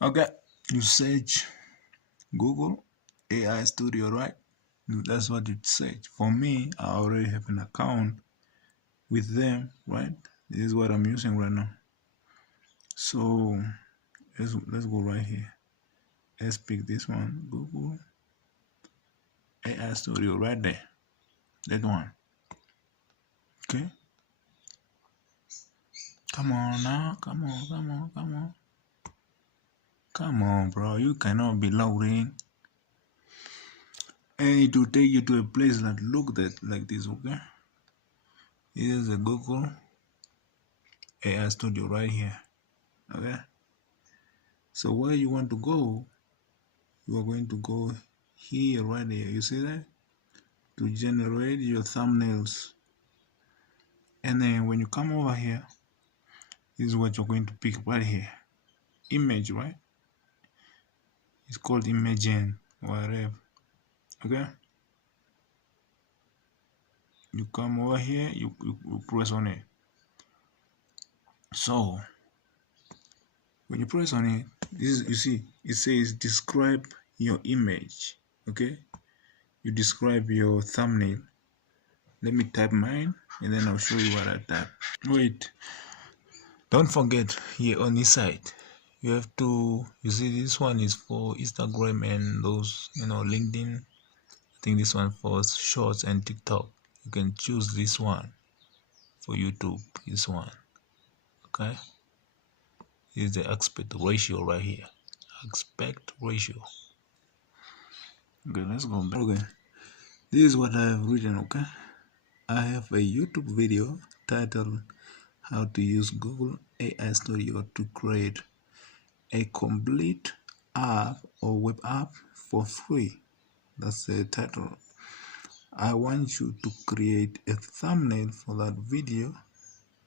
Okay, you search Google AI Studio, right? That's what you search. For me, I already have an account with them, right? This is what I'm using right now. So let's go right here. Let's pick this one, Google AI Studio, right there. That one. Okay. Come on now. Come on. Come on. Come on. Come on, bro. You cannot be loading. And it will take you to a place that look that like this. Okay. Here's a Google AI Studio right here. Okay. So where you want to go, you are going to go here, right here. You see that? To generate your thumbnails. And then when you come over here, this is what you're going to pick right here. Image, right? It's called Imagen, whatever. Okay? You come over here, you press on it. So when you press on it, this is, you see, it says describe your image. Okay? You describe your thumbnail. Let me type mine and then I'll show you what I type. Wait, don't forget here on this side you have to, you see, this one is for Instagram and those, LinkedIn. I think this one for shorts and TikTok. You can choose this one for YouTube. This one. Okay, is the aspect ratio right here. Aspect ratio. Okay, let's go back. Okay, this is what I have written. Okay, I have a YouTube video titled how to use Google AI Studio to create a complete app or web app for free. That's the title. I want you to create a thumbnail for that video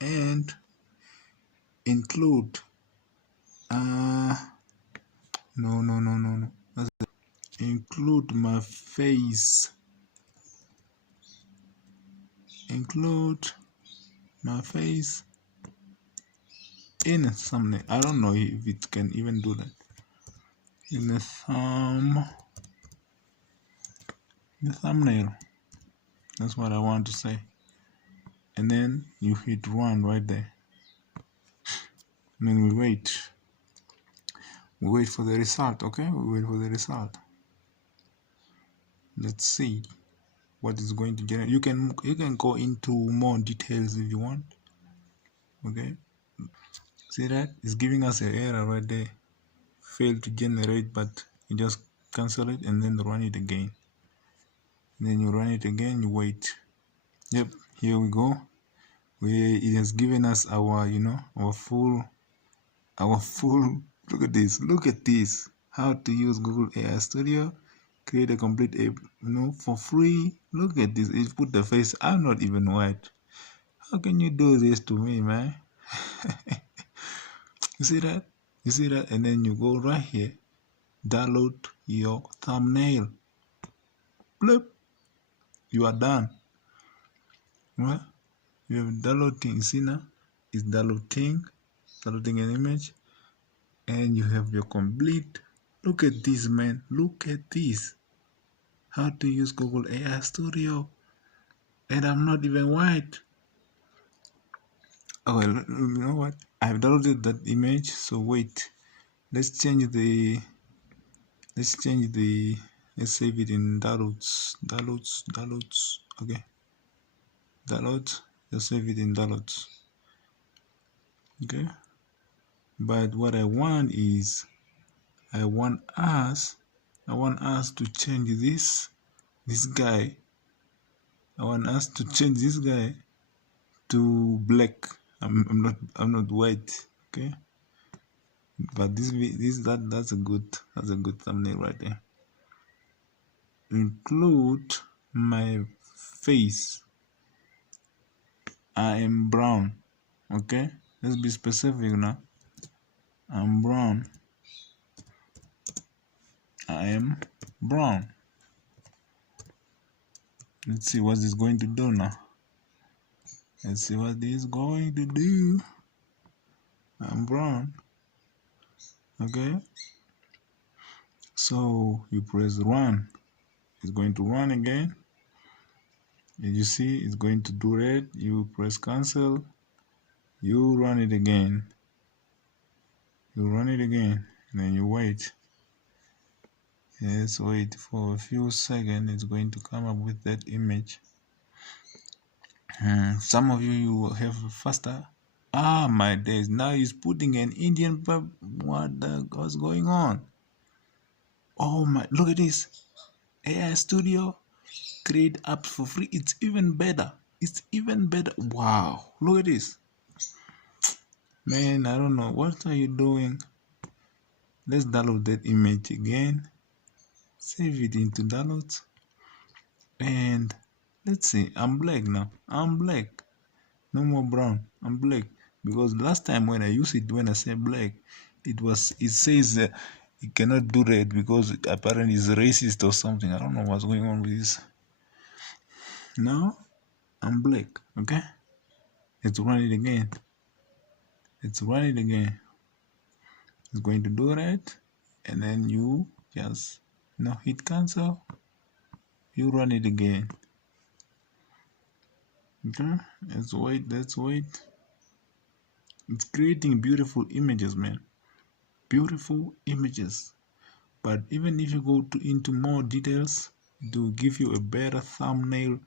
and include no. Include my face. Include my face in a thumbnail. I don't know if it can even do that. In the thumbnail. That's what I want to say. And then you hit run right there. And then we wait. We wait for the result, okay? We wait for the result. Let's see what is going to generate. You can go into more details if you want. Okay. See that? It's giving us an error right there. Failed to generate, but you just cancel it and then run it again. And then you run it again, you wait. Yep, here we go. It has given us our, our full look at this. How to use Google AI Studio, create a complete app, for free. Look at this. It put the face. I'm not even white. How can you do this to me, man? You see that? You see that? And then you go right here, download your thumbnail. Bloop. You are done. Right? You have downloading. See now? It's downloading an image, and you have your complete. Look at this, man. Look at this. How to use Google AI Studio. And I'm not even white. Oh, well, you know what? I've downloaded that image. So wait. Let's save it in downloads. Okay. Downloads. Let's save it in downloads. Okay. But what I want is, I want us to change this guy. I want us to change this guy to black. I'm not white. Okay. But that's a good thumbnail right there. Include my face. I am brown. Okay, let's be specific now. I'm brown. I am brown. Let's see what this is going to do now. Let's see what this is going to do. I'm brown. Okay, so you press run. It's going to run again. And you see it's going to do it. You press cancel. You run it again. You run it again, and then you wait. Yes, wait for a few seconds. It's going to come up with that image. Some of you have faster. Ah, my days! Now he's putting an Indian pub. What's going on? Oh my! Look at this. AI Studio create apps for free. It's even better. It's even better. Wow! Look at this. Man, I don't know. What are you doing? Let's download that image again. Save it into downloads. And let's see. I'm black now. I'm black. No more brown. I'm black. Because last time when I use it, when I say black, it says it cannot do red because apparently it's racist or something. I don't know what's going on with this. Now I'm black. Okay. Let's run it again. Let's run it again. It's going to do red, and then you just hit cancel. You run it again. Okay. Let's wait. Let's wait. It's creating beautiful images, man. Beautiful images. But even if you go into more details, it will give you a better thumbnail.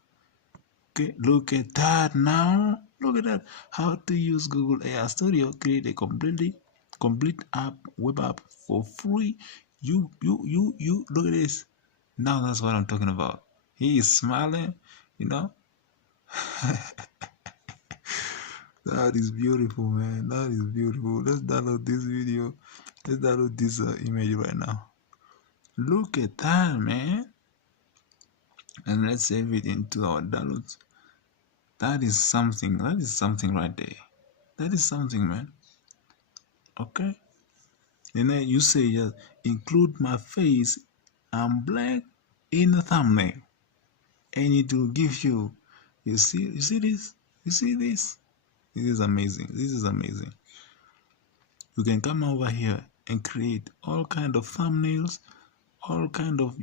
Okay, look at that now. Look at that. How to use Google AI Studio, create a complete app, web app for free. You look at this. Now that's what I'm talking about. He is smiling, you know. That is beautiful, man. That is beautiful. Let's download this video. Let's download this image right now. Look at that, man. And let's save it into our downloads. That is something. That is something right there. That is something, man. Okay. And then you say, just include my face. I'm black in the thumbnail, and it will give you. You see this? You see this? This is amazing. This is amazing. You can come over here and create all kind of thumbnails, all kind of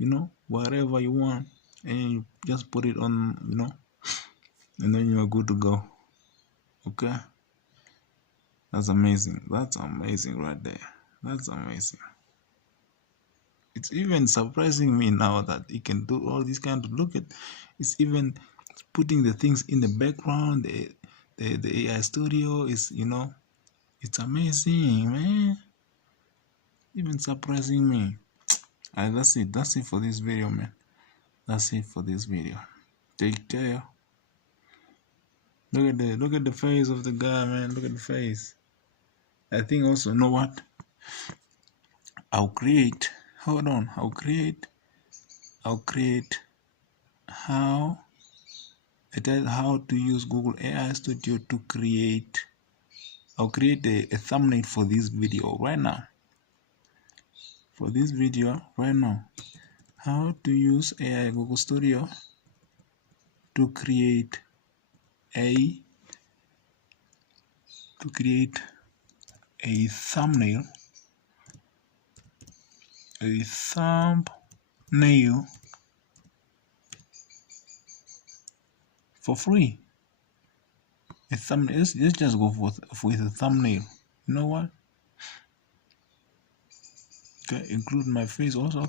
whatever you want, and you just put it on and then you're good to go. Okay, that's amazing. That's amazing right there. That's amazing. It's even surprising me now that it can do all these kind of look at. It's even putting the things in the background. The AI Studio is it's amazing, man. Even surprising me. That's it. That's it for this video, man. That's it for this video. Take care. Look at the face of the guy, man. Look at the face. I think also, know what? I'll create. Hold on. I'll create how to use Google AI Studio to create. I'll create a thumbnail for this video right now. For this video right now, how to use AI Google Studio to create a thumbnail for free. A thumbnail. Let's just go with a thumbnail. You know what? Okay, include my face also.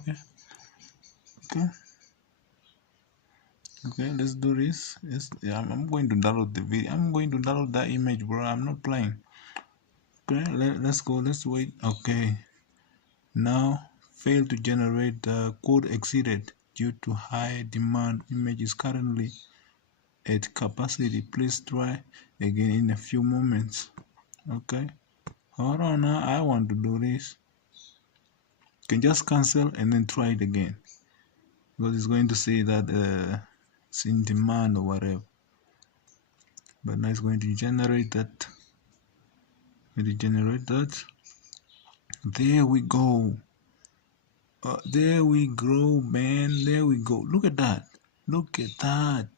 Okay, let's do this. Yes, yeah, I'm going to download the video. I'm going to download that image, bro. I'm not playing. Okay, let's go. Let's wait. Okay, now failed to generate the code exceeded due to high demand. Image is currently at capacity. Please try again in a few moments. Okay, hold on now. I want to do this. You can just cancel and then try it again, because it's going to say that it's in demand or whatever. But now it's going to generate that. There we go. There we go, man. There we go. Look at that. Look at that.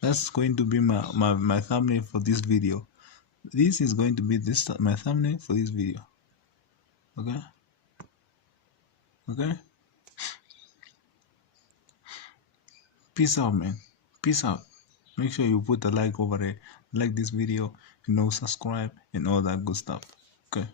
That's going to be my thumbnail for this video. this is going to be this my thumbnail for this video. Okay, peace out, man. Peace out. Make sure you put a like over there, like this video, subscribe and all that good stuff. Okay.